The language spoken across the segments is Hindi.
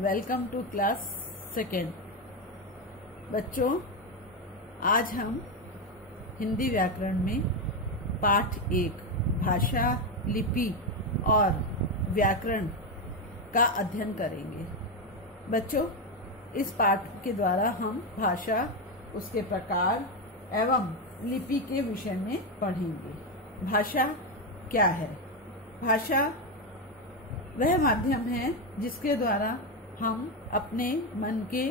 Welcome to class second. बच्चों, आज हम हिंदी व्याकरण में पाठ 1 भाषा, लिपि और व्याकरण का अध्ययन करेंगे। बच्चों, इस पाठ के द्वारा हम भाषा, उसके प्रकार एवं लिपि के विषय में पढ़ेंगे। भाषा क्या है? भाषा वह माध्यम है जिसके द्वारा हम अपने मन के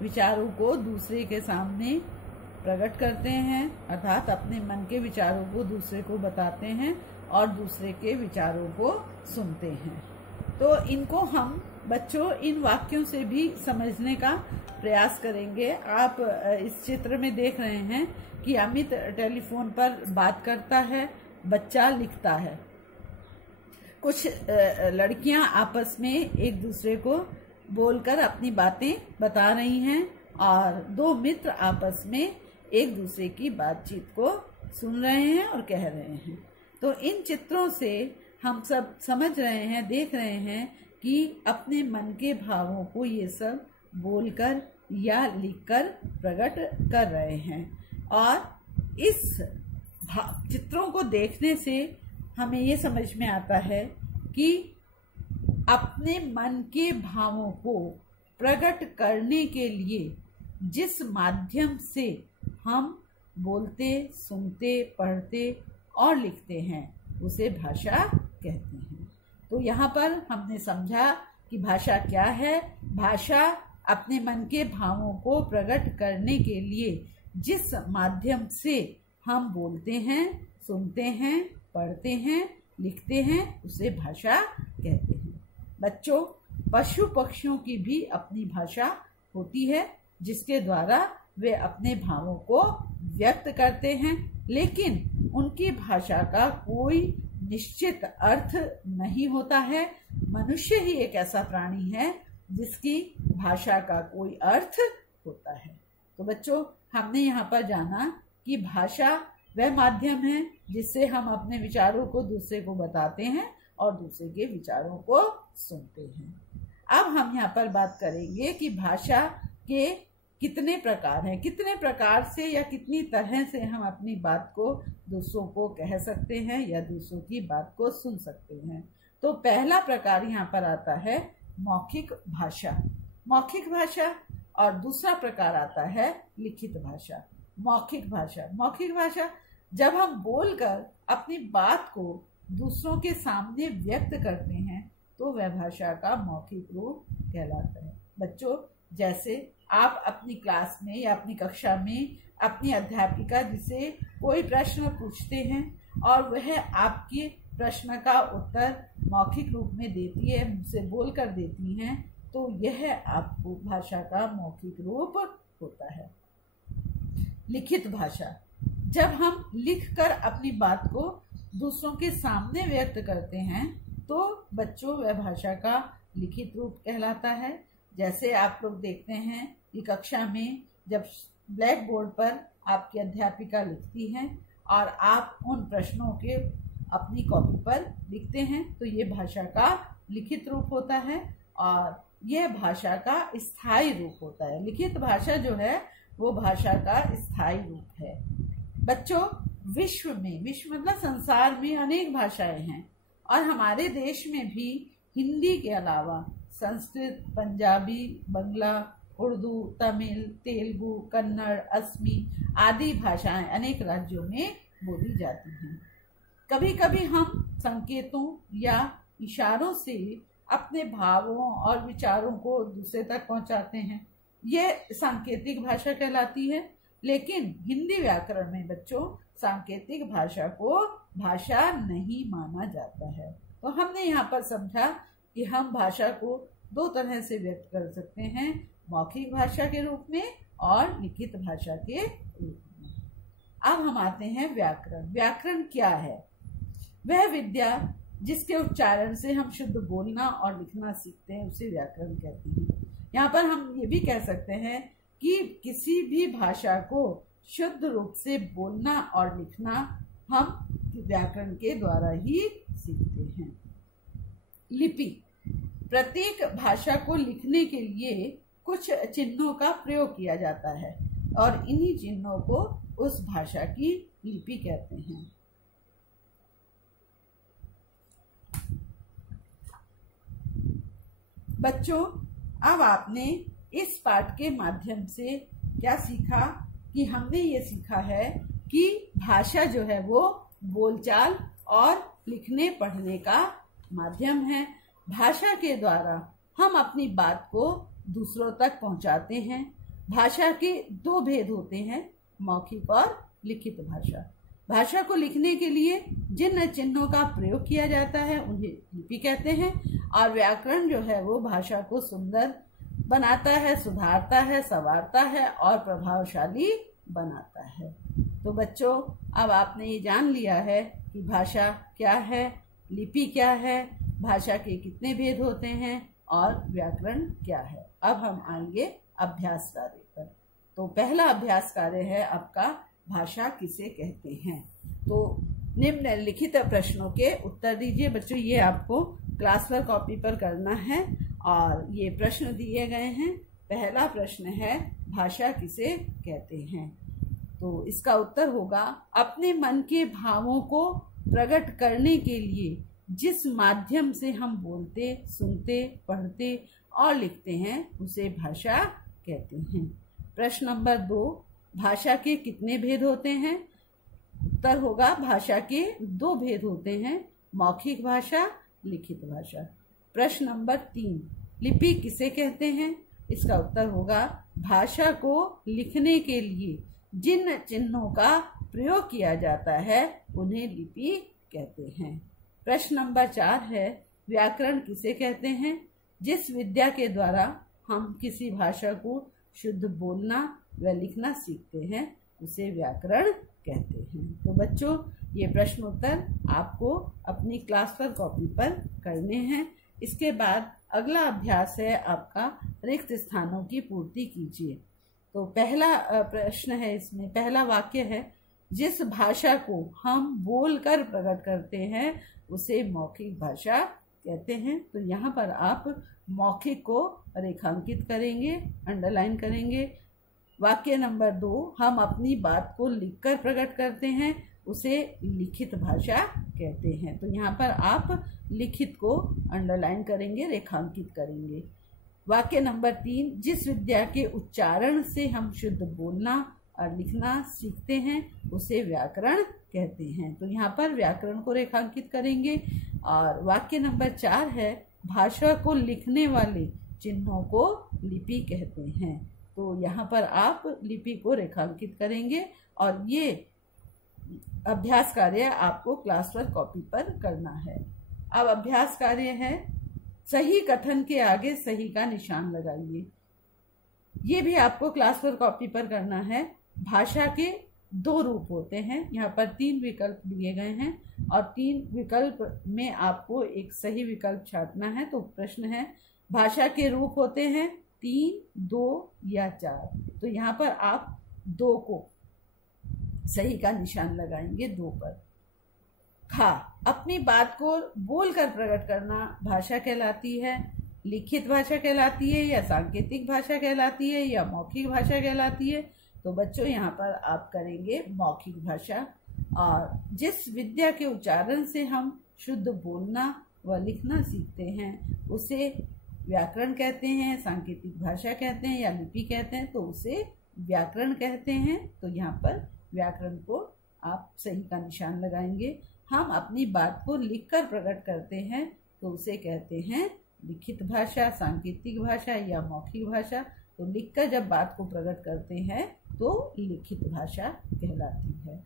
विचारों को दूसरे के सामने प्रकट करते हैं, अर्थात अपने मन के विचारों को दूसरे को बताते हैं और दूसरे के विचारों को सुनते हैं। तो इनको हम बच्चों इन वाक्यों से भी समझने का प्रयास करेंगे। आप इस चित्र में देख रहे हैं कि अमित टेलीफोन पर बात करता है, बच्चा लिखता है। कुछ लड़कियां आपस में एक दूसरे को बोलकर अपनी बातें बता रही हैं और दो मित्र आपस में एक दूसरे की बातचीत को सुन रहे हैं और कह रहे हैं। तो इन चित्रों से हम सब समझ रहे हैं, देख रहे हैं कि अपने मन के भावों को ये सब बोलकर या लिखकर प्रकट कर रहे हैं। और इस चित्रों को देखने से हमें ये समझ में आता है कि अपने मन के भावों को प्रकट करने के लिए जिस माध्यम से हम बोलते, सुनते, पढ़ते और लिखते हैं उसे भाषा कहते हैं। तो यहाँ पर हमने समझा कि भाषा क्या है। भाषा अपने मन के भावों को प्रकट करने के लिए जिस माध्यम से हम बोलते हैं, सुनते हैं, पढ़ते हैं, लिखते हैं उसे भाषा कहते हैं। बच्चों, पशु पक्षियों की भी अपनी भाषा होती है जिसके द्वारा वे अपने भावों को व्यक्त करते हैं, लेकिन उनकी भाषा का कोई निश्चित अर्थ नहीं होता है। मनुष्य ही एक ऐसा प्राणी है जिसकी भाषा का कोई अर्थ होता है। तो बच्चों, हमने यहाँ पर जाना कि भाषा वह माध्यम है जिससे हम अपने विचारों को दूसरे को बताते हैं और दूसरे के विचारों को सुनते हैं। अब हम यहाँ पर बात करेंगे कि भाषा के कितने प्रकार हैं, कितने प्रकार से या कितनी तरह से हम अपनी बात को दूसरों को कह सकते हैं या दूसरों की बात को सुन सकते हैं। तो पहला प्रकार यहाँ पर आता है मौखिक भाषा। मौखिक भाषा और दूसरा प्रकार आता है लिखित भाषा। मौखिक भाषा, मौखिक भाषा जब हम बोलकर अपनी बात को दूसरों के सामने व्यक्त करते हैं तो वह भाषा का मौखिक रूप कहलाता है। बच्चों, जैसे आप अपनी क्लास में या अपनी कक्षा में अपनी अध्यापिका जिसे कोई प्रश्न पूछते हैं और वह आपके प्रश्न का उत्तर मौखिक रूप में देती है, मुझसे बोलकर देती हैं, तो यह आपको भाषा का मौखिक रूप होता है। लिखित भाषा, जब हम लिखकर अपनी बात को दूसरों के सामने व्यक्त करते हैं तो बच्चों वह भाषा का लिखित रूप कहलाता है। जैसे आप लोग देखते हैं कि कक्षा में जब ब्लैक बोर्ड पर आपकी अध्यापिका लिखती हैं और आप उन प्रश्नों के अपनी कॉपी पर लिखते हैं तो ये भाषा का लिखित रूप होता है और यह भाषा का स्थायी रूप होता है। लिखित भाषा जो है वो भाषा का स्थायी रूप है। बच्चों, विश्व में, विश्व मतलब संसार में अनेक भाषाएं हैं और हमारे देश में भी हिंदी के अलावा संस्कृत, पंजाबी, बंगला, उर्दू, तमिल, तेलुगु, कन्नड़, असमी आदि भाषाएं अनेक राज्यों में बोली जाती हैं। कभी कभी हम संकेतों या इशारों से अपने भावों और विचारों को दूसरे तक पहुंचाते हैं, ये सांकेतिक भाषा कहलाती है। लेकिन हिंदी व्याकरण में बच्चों सांकेतिक भाषा को भाषा नहीं माना जाता है। तो हमने यहाँ पर समझा कि हम भाषा को दो तरह से व्यक्त कर सकते हैं, मौखिक भाषा के रूप में और लिखित भाषा के रूप में। अब हम आते हैं व्याकरण। व्याकरण क्या है? वह विद्या जिसके उच्चारण से हम शुद्ध बोलना और लिखना सीखते हैं उसे व्याकरण कहते हैं। यहाँ पर हम ये भी कह सकते हैं कि किसी भी भाषा को शुद्ध रूप से बोलना और लिखना हम व्याकरण के द्वारा ही सीखते हैं। लिपि, प्रत्येक भाषा को लिखने के लिए कुछ चिन्हों का प्रयोग किया जाता है और इन्हीं चिन्हों को उस भाषा की लिपि कहते हैं। बच्चों, अब आपने इस पाठ के माध्यम से क्या सीखा कि हमने ये सीखा है कि भाषा जो है वो बोलचाल और लिखने पढ़ने का माध्यम है। भाषा के द्वारा हम अपनी बात को दूसरों तक पहुंचाते हैं। भाषा के दो भेद होते हैं, मौखिक और लिखित भाषा। भाषा को लिखने के लिए जिन चिन्हों का प्रयोग किया जाता है उन्हें लिपि कहते हैं और व्याकरण जो है वो भाषा को सुंदर बनाता है, सुधारता है, संवारता है और प्रभावशाली बनाता है। तो बच्चों, अब आपने ये जान लिया है कि भाषा क्या है, लिपि क्या है, भाषा के कितने भेद होते हैं और व्याकरण क्या है। अब हम आएंगे अभ्यास कार्य पर। तो पहला अभ्यास कार्य है आपका, भाषा किसे कहते हैं। तो निम्नलिखित प्रश्नों के उत्तर दीजिए। बच्चों, ये आपको क्लास वर्क कॉपी पर करना है और ये प्रश्न दिए गए हैं। पहला प्रश्न है, भाषा किसे कहते हैं। तो इसका उत्तर होगा, अपने मन के भावों को प्रकट करने के लिए जिस माध्यम से हम बोलते, सुनते, पढ़ते और लिखते हैं उसे भाषा कहते हैं। प्रश्न नंबर 2, भाषा के कितने भेद होते हैं। उत्तर होगा, भाषा के 2 भेद होते हैं, मौखिक भाषा, लिखित भाषा। प्रश्न नंबर 3, लिपि किसे कहते हैं। इसका उत्तर होगा, भाषा को लिखने के लिए जिन चिन्हों का प्रयोग किया जाता है उन्हें लिपि कहते हैं। प्रश्न नंबर 4 है, व्याकरण किसे कहते हैं। जिस विद्या के द्वारा हम किसी भाषा को शुद्ध बोलना व लिखना सीखते हैं उसे व्याकरण कहते हैं। तो बच्चों, ये प्रश्न उत्तर आपको अपनी क्लास पर कॉपी पर करने हैं। इसके बाद अगला अभ्यास है आपका, रिक्त स्थानों की पूर्ति कीजिए। तो पहला प्रश्न है, इसमें पहला वाक्य है, जिस भाषा को हम बोलकर प्रकट करते हैं उसे मौखिक भाषा कहते हैं। तो यहाँ पर आप मौखिक को रेखांकित करेंगे, अंडरलाइन करेंगे। वाक्य नंबर 2, हम अपनी बात को लिखकर प्रकट करते हैं उसे लिखित भाषा कहते हैं। तो यहाँ पर आप लिखित को अंडरलाइन करेंगे, रेखांकित करेंगे। वाक्य नंबर 3, जिस विद्या के उच्चारण से हम शुद्ध बोलना और लिखना सीखते हैं उसे व्याकरण कहते हैं। तो यहाँ पर व्याकरण को रेखांकित करेंगे। और वाक्य नंबर 4 है, भाषा को लिखने वाले चिन्हों को लिपि कहते हैं। तो यहाँ पर आप लिपि को रेखांकित करेंगे और ये अभ्यास कार्य आपको क्लास वर्क कॉपी पर करना है। अब अभ्यास कार्य है, सही कथन के आगे सही का निशान लगाइए। ये भी आपको क्लास वर्क कॉपी पर करना है। भाषा के 2 रूप होते हैं, यहाँ पर 3 विकल्प दिए गए हैं और 3 विकल्प में आपको एक सही विकल्प छांटना है। तो प्रश्न है, भाषा के रूप होते हैं 3, 2 या 4। तो यहाँ पर आप 2 को सही का निशान लगाएंगे, 2 पर। खा, अपनी बात को बोलकर प्रकट करना भाषा कहलाती है, लिखित भाषा कहलाती है या सांकेतिक भाषा कहलाती है या मौखिक भाषा कहलाती है। तो बच्चों, यहाँ पर आप करेंगे मौखिक भाषा। और जिस विद्या के उच्चारण से हम शुद्ध बोलना व लिखना सीखते हैं उसे व्याकरण कहते हैं, सांकेतिक भाषा कहते हैं या लिपि कहते हैं, तो उसे व्याकरण कहते हैं। तो यहाँ पर व्याकरण को आप सही का निशान लगाएंगे। हम अपनी बात को लिखकर प्रकट करते हैं तो उसे कहते हैं लिखित भाषा, सांकेतिक भाषा या मौखिक भाषा। तो लिखकर जब बात को प्रकट करते हैं तो लिखित भाषा कहलाती है।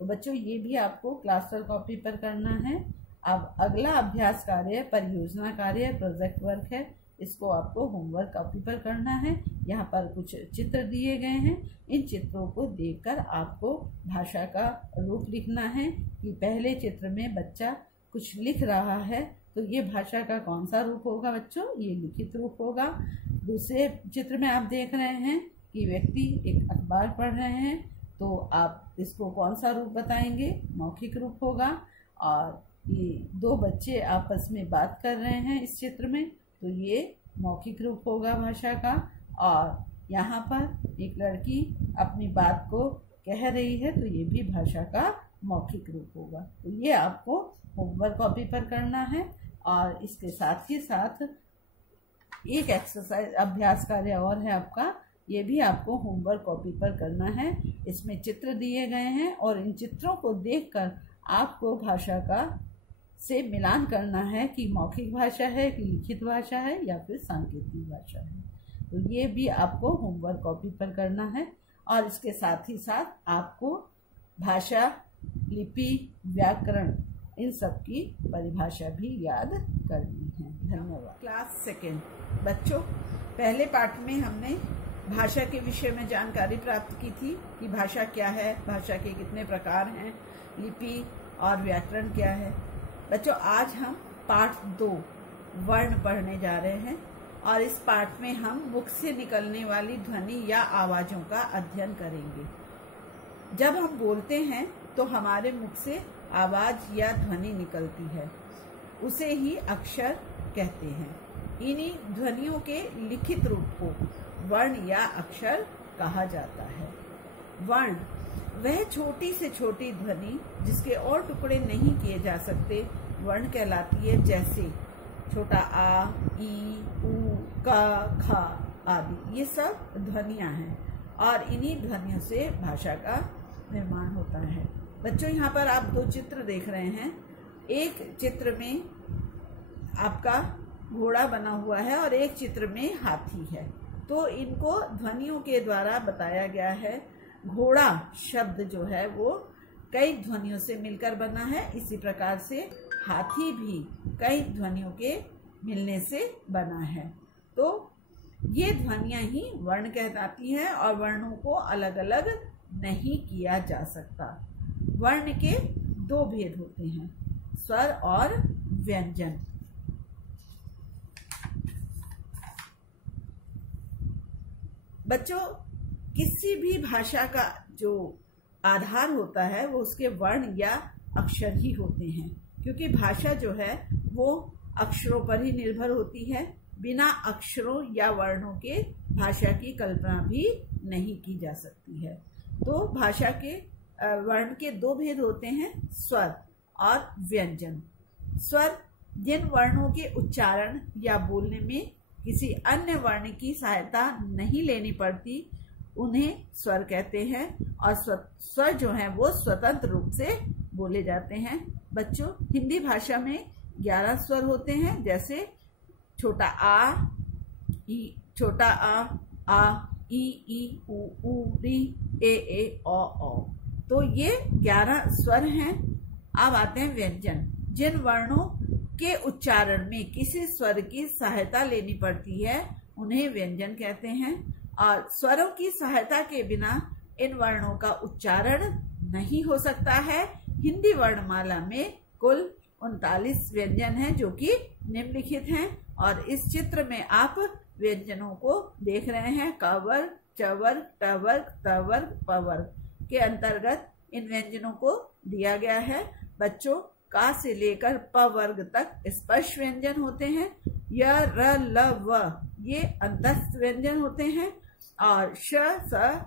तो बच्चों, ये भी आपको क्लास वर्क कॉपी पर करना है। अब अगला अभ्यास कार्य परियोजना कार्य, प्रोजेक्ट वर्क है। इसको आपको होमवर्क कॉपी पर करना है। यहाँ पर कुछ चित्र दिए गए हैं, इन चित्रों को देखकर आपको भाषा का रूप लिखना है कि पहले चित्र में बच्चा कुछ लिख रहा है तो ये भाषा का कौन सा रूप होगा बच्चों, ये लिखित रूप होगा। दूसरे चित्र में आप देख रहे हैं कि व्यक्ति एक अखबार पढ़ रहे हैं, तो आप इसको कौन सा रूप बताएंगे, मौखिक रूप होगा। और ये 2 बच्चे आपस में बात कर रहे हैं इस चित्र में, तो ये मौखिक रूप होगा भाषा का। और यहाँ पर एक लड़की अपनी बात को कह रही है, तो ये भी भाषा का मौखिक रूप होगा। तो ये आपको होमवर्क कॉपी पर करना है। और इसके साथ ही साथ एक एक्सरसाइज अभ्यास कार्य और है आपका, ये भी आपको होमवर्क कॉपी पर करना है। इसमें चित्र दिए गए हैं और इन चित्रों को देखकर आपको भाषा का से मिलान करना है कि मौखिक भाषा है कि लिखित भाषा है या फिर सांकेतिक भाषा है। तो ये भी आपको होमवर्क कॉपी पर करना है। और इसके साथ ही साथ आपको भाषा, लिपि, व्याकरण इन सब की परिभाषा भी याद करनी है। धन्यवाद। क्लास सेकेंड बच्चों, पहले पाठ में हमने भाषा के विषय में जानकारी प्राप्त की थी कि भाषा क्या है, भाषा के कितने प्रकार हैं, लिपि और व्याकरण क्या है। बच्चों, आज हम पाठ 2 वर्ण पढ़ने जा रहे हैं और इस पाठ में हम मुख से निकलने वाली ध्वनि या आवाजों का अध्ययन करेंगे। जब हम बोलते हैं तो हमारे मुख से आवाज या ध्वनि निकलती है, उसे ही अक्षर कहते हैं। इन्हीं ध्वनियों के लिखित रूप को वर्ण या अक्षर कहा जाता है। वर्ण वह छोटी से छोटी ध्वनि जिसके और टुकड़े नहीं किए जा सकते वर्ण कहलाती है, जैसे छोटा आ, ई, उ, का, खा आदि। ये सब ध्वनियां हैं और इन्हीं ध्वनियों से भाषा का निर्माण होता है। बच्चों, यहाँ पर आप 2 चित्र देख रहे हैं। एक चित्र में आपका घोड़ा बना हुआ है और एक चित्र में हाथी है। तो इनको ध्वनियों के द्वारा बताया गया है। घोड़ा शब्द जो है वो कई ध्वनियों से मिलकर बना है, इसी प्रकार से हाथी भी कई ध्वनियों के मिलने से बना है। तो ये ध्वनियां ही वर्ण कहलाती हैं और वर्णों को अलग अलग नहीं किया जा सकता। वर्ण के 2 भेद होते हैं, स्वर और व्यंजन। बच्चों, किसी भी भाषा का जो आधार होता है वो उसके वर्ण या अक्षर ही होते हैं, क्योंकि भाषा जो है वो अक्षरों पर ही निर्भर होती है। बिना अक्षरों या वर्णों के भाषा की कल्पना भी नहीं की जा सकती है। तो भाषा के वर्ण के 2 भेद होते हैं, स्वर और व्यंजन। स्वर जिन वर्णों के उच्चारण या बोलने में किसी अन्य वर्ण की सहायता नहीं लेनी पड़ती उन्हें स्वर कहते हैं। और स्वर जो है वो स्वतंत्र रूप से बोले जाते हैं। बच्चों, हिंदी भाषा में 11 स्वर होते हैं, जैसे छोटा आ, ई, छोटा आ, ई, उ, री, ए, ओ। तो ये 11 स्वर हैं। अब आते हैं व्यंजन। जिन वर्णों के उच्चारण में किसी स्वर की सहायता लेनी पड़ती है उन्हें व्यंजन कहते हैं। और स्वरों की सहायता के बिना इन वर्णों का उच्चारण नहीं हो सकता है। हिंदी वर्णमाला में कुल 39 व्यंजन हैं जो कि निम्नलिखित हैं। और इस चित्र में आप व्यंजनों को देख रहे हैं। क वर्ग, च वर्ग, ट वर्ग, त वर्ग, प वर्ग के अंतर्गत इन व्यंजनों को दिया गया है। बच्चों, का से लेकर प वर्ग तक स्पर्श व्यंजन होते हैं। य, र, ल, व ये अंतस्थ व्यंजन होते हैं। और श,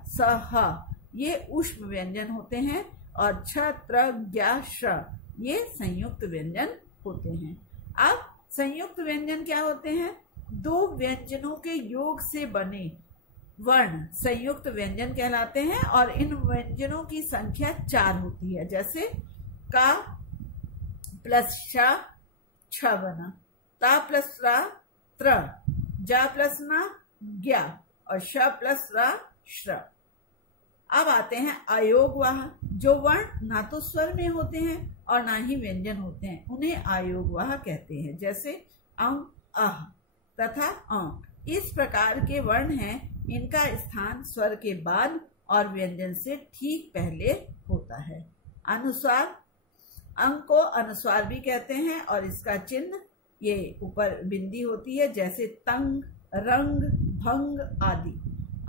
स, ह ये ऊष्म व्यंजन होते हैं। और छ, त्र, ज्ञ, श ये संयुक्त व्यंजन होते हैं। अब संयुक्त व्यंजन क्या होते हैं? 2 व्यंजनों के योग से बने वर्ण संयुक्त व्यंजन कहलाते हैं। और इन व्यंजनों की संख्या 4 होती है, जैसे का प्लस श, छ बना, ता प्लस रा, त्र, जा प्लस ना, ज्ञ, और श प्लस रा, श्र। अब आते हैं अयोगवाह। जो वर्ण ना तो स्वर में होते हैं और ना ही व्यंजन होते हैं उन्हें अयोगवाह कहते हैं, जैसे अं, अह तथा अं। इस प्रकार के वर्ण हैं, इनका स्थान स्वर के बाद और व्यंजन से ठीक पहले होता है। अनुस्वार, अंग को अनुस्वार भी कहते हैं और इसका चिन्ह ये ऊपर बिंदी होती है, जैसे तंग, रंग, भंग आदि।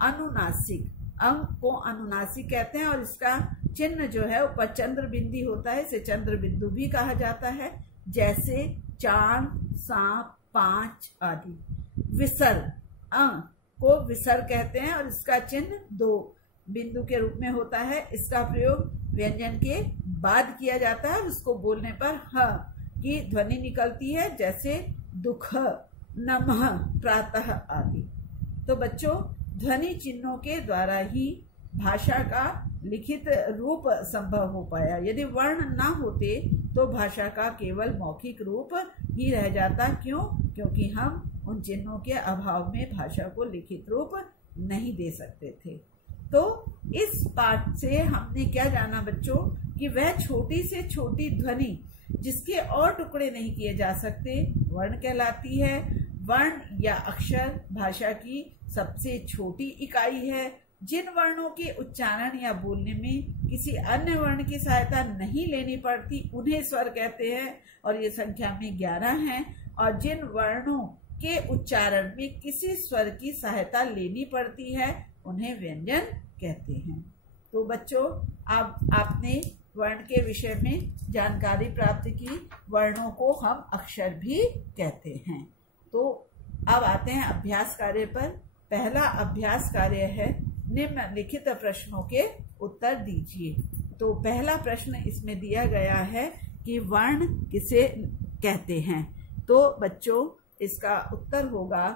अनुनासिक, अंग को अनुनासिक कहते हैं और इसका चिन्ह जो है ऊपर चंद्र बिंदी होता है, इसे चंद्र बिंदु भी कहा जाता है, जैसे चांद, सांप, 5 आदि। विसर्ग, अ को विसर्ग कहते हैं और इसका चिन्ह 2 बिंदु के रूप में होता है। इसका प्रयोग व्यंजन के बाद किया जाता है और उसको बोलने पर ह की ध्वनि निकलती है, जैसे दुख, नमः, प्रातः आदि। तो बच्चों, ध्वनि चिन्हों के द्वारा ही भाषा का लिखित रूप संभव हो पाया। यदि वर्ण ना होते तो भाषा का केवल मौखिक रूप ही रह जाता। क्यों? क्योंकि हम उन चिन्हों के अभाव में भाषा को लिखित रूप नहीं दे सकते थे। तो इस पाठ से हमने क्या जाना बच्चों, कि वह छोटी से छोटी ध्वनि जिसके और टुकड़े नहीं किए जा सकते वर्ण कहलाती है। वर्ण या अक्षर भाषा की सबसे छोटी इकाई है। जिन वर्णों के उच्चारण या बोलने में किसी अन्य वर्ण की सहायता नहीं लेनी पड़ती उन्हें स्वर कहते हैं, और ये संख्या में 11 हैं। और जिन वर्णों के उच्चारण में किसी स्वर की सहायता लेनी पड़ती है उन्हें व्यंजन कहते हैं। तो बच्चों, अब आपने वर्ण के विषय में जानकारी प्राप्त की। वर्णों को हम अक्षर भी कहते हैं। तो अब आते हैं अभ्यास कार्य पर। पहला अभ्यास कार्य है निम्नलिखित प्रश्नों के उत्तर दीजिए। तो पहला प्रश्न इसमें दिया गया है कि वर्ण किसे कहते हैं। तो बच्चों, इसका उत्तर होगा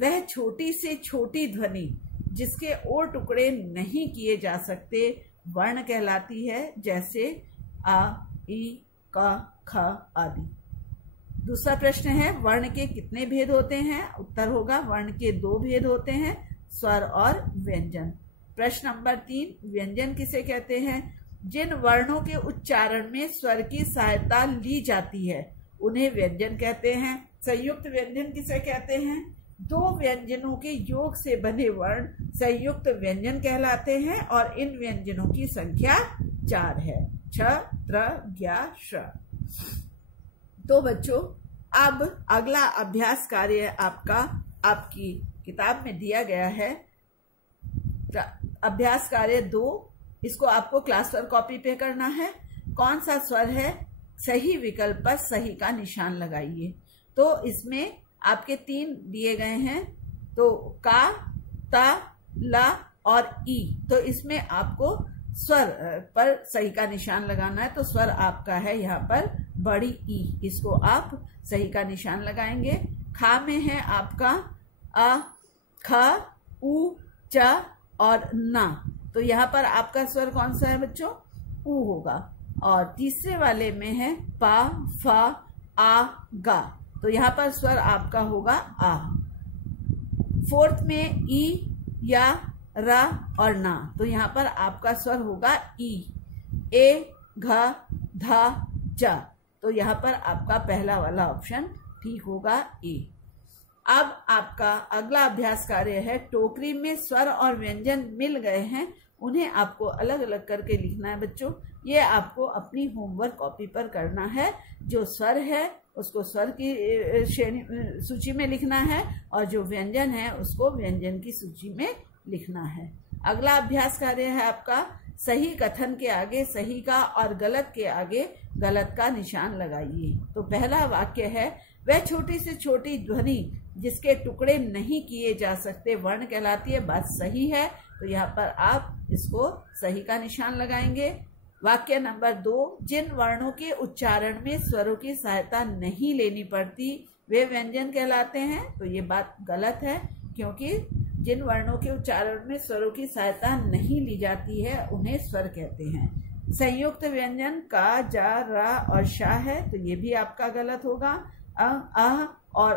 वह छोटी से छोटी ध्वनि जिसके और टुकड़े नहीं किए जा सकते वर्ण कहलाती है, जैसे आ, ई, क, ख आदि। दूसरा प्रश्न है वर्ण के कितने भेद होते हैं। उत्तर होगा वर्ण के 2 भेद होते हैं, स्वर और व्यंजन। प्रश्न नंबर 3, व्यंजन किसे कहते हैं। जिन वर्णों के उच्चारण में स्वर की सहायता ली जाती है उन्हें व्यंजन कहते हैं। संयुक्त व्यंजन किसे कहते हैं। 2 व्यंजनों के योग से बने वर्ण संयुक्त व्यंजन कहलाते हैं और इन व्यंजनों की संख्या 4 है, छ, त्र, ज्ञ, श। तो बच्चों, अब अगला अभ्यास कार्य आपकी किताब में दिया गया है। अभ्यास कार्य 2, इसको आपको क्लास पर कॉपी पे करना है। कौन सा स्वर है, सही विकल्प पर सही का निशान लगाइए। तो इसमें आपके 3 दिए गए हैं, तो का, ता, ला और ई। तो इसमें आपको स्वर पर सही का निशान लगाना है। तो स्वर आपका है यहाँ पर बड़ी ई, इसको आप सही का निशान लगाएंगे। खा में है आपका अ, ख, उ, च और ना। तो यहाँ पर आपका स्वर कौन सा है बच्चों, उ होगा। और तीसरे वाले में है पा, फा, आ, गा। तो यहाँ पर स्वर आपका होगा आ। 4th में ई, या, रा और ना। तो यहाँ पर आपका स्वर होगा ई। ए, घ, ध, ज। तो यहाँ पर आपका पहला वाला ऑप्शन ठीक होगा, ए। अब आपका अगला अभ्यास कार्य है टोकरी में स्वर और व्यंजन मिल गए हैं, उन्हें आपको अलग अलग करके लिखना है बच्चों। ये आपको अपनी होमवर्क कॉपी पर करना है। जो स्वर है उसको स्वर की सूची में लिखना है और जो व्यंजन है उसको व्यंजन की सूची में लिखना है। अगला अभ्यास कार्य है आपका सही कथन के आगे सही का और गलत के आगे गलत का निशान लगाइए। तो पहला वाक्य है वह छोटी से छोटी ध्वनि जिसके टुकड़े नहीं किए जा सकते वर्ण कहलाती है। बात सही है, तो यहाँ पर आप इसको सही का निशान लगाएंगे। वाक्य नंबर 2, जिन वर्णों के उच्चारण में स्वरों की सहायता नहीं लेनी पड़ती वे व्यंजन कहलाते हैं। तो ये बात गलत है, क्योंकि जिन वर्णों के उच्चारण में स्वरों की सहायता नहीं ली जाती है उन्हें स्वर कहते हैं। संयुक्त व्यंजन का, जा, रा और शा है, तो ये भी आपका गलत होगा। अह और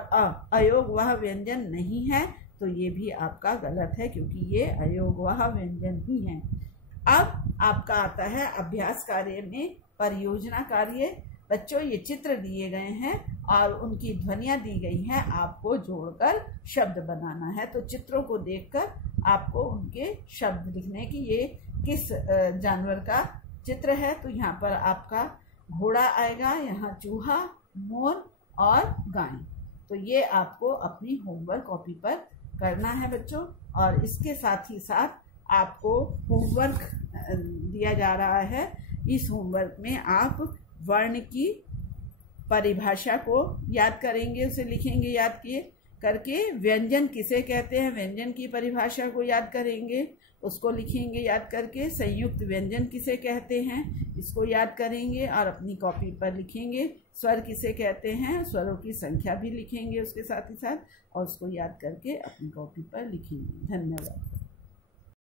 अयोग वह व्यंजन नहीं है, तो ये भी आपका गलत है, क्योंकि ये अयोग वह व्यंजन ही है। अब आपका आता है अभ्यास कार्य में परियोजना कार्य। बच्चों, ये चित्र दिए गए हैं और उनकी ध्वनियां दी गई हैं, आपको जोड़कर शब्द बनाना है। तो चित्रों को देखकर आपको उनके शब्द लिखने की, ये किस जानवर का चित्र है। तो यहाँ पर आपका घोड़ा आएगा, यहाँ चूहा, मोर और गाय। तो ये आपको अपनी होमवर्क कॉपी पर करना है बच्चों। और इसके साथ ही साथ आपको होमवर्क दिया जा रहा है। इस होमवर्क में आप वर्ण की परिभाषा को याद करेंगे, उसे लिखेंगे याद किए करके। व्यंजन किसे कहते हैं, व्यंजन की परिभाषा को याद करेंगे, उसको लिखेंगे याद करके। संयुक्त व्यंजन किसे कहते हैं, इसको याद करेंगे और अपनी कॉपी पर लिखेंगे। स्वर किसे कहते हैं, स्वरों की संख्या भी लिखेंगे उसके साथ ही साथ, और उसको याद करके अपनी कॉपी पर लिखेंगे। धन्यवाद।